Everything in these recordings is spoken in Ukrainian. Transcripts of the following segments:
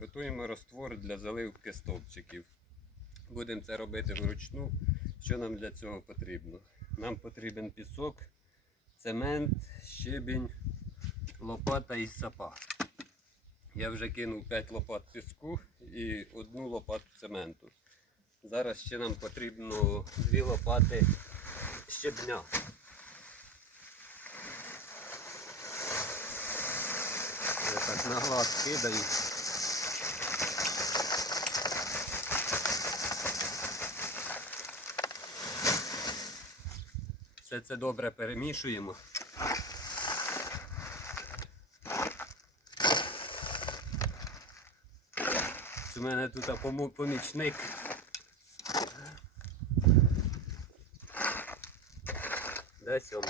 Готуємо раствор для заливки стовпчиків. Будемо це робити вручну. Що нам для цього потрібно? Нам потрібен пісок, цемент, щебінь, лопата і сапа. Я вже кинув 5 лопат піску і одну лопату цементу. Зараз ще нам потрібно 2 лопати щебня. Я так на глаз кидаю. Все це добре перемішуємо. У мене тут помічник. Десь он.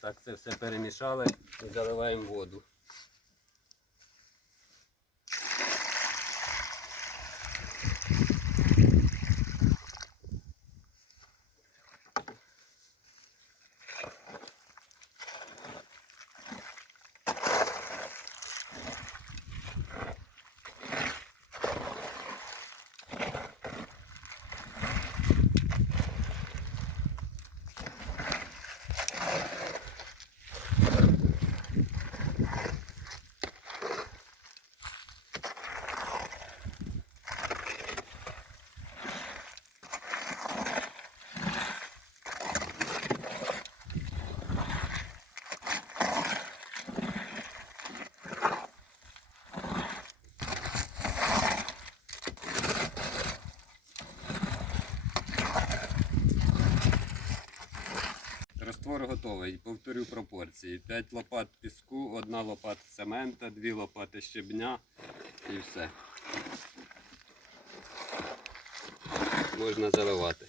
Так, це все перемішали і заливаємо воду. Раствор готовий. Повторю пропорції. 5 лопат піску, 1 лопата цемента, 2 лопати щебня і все. Можна заливати.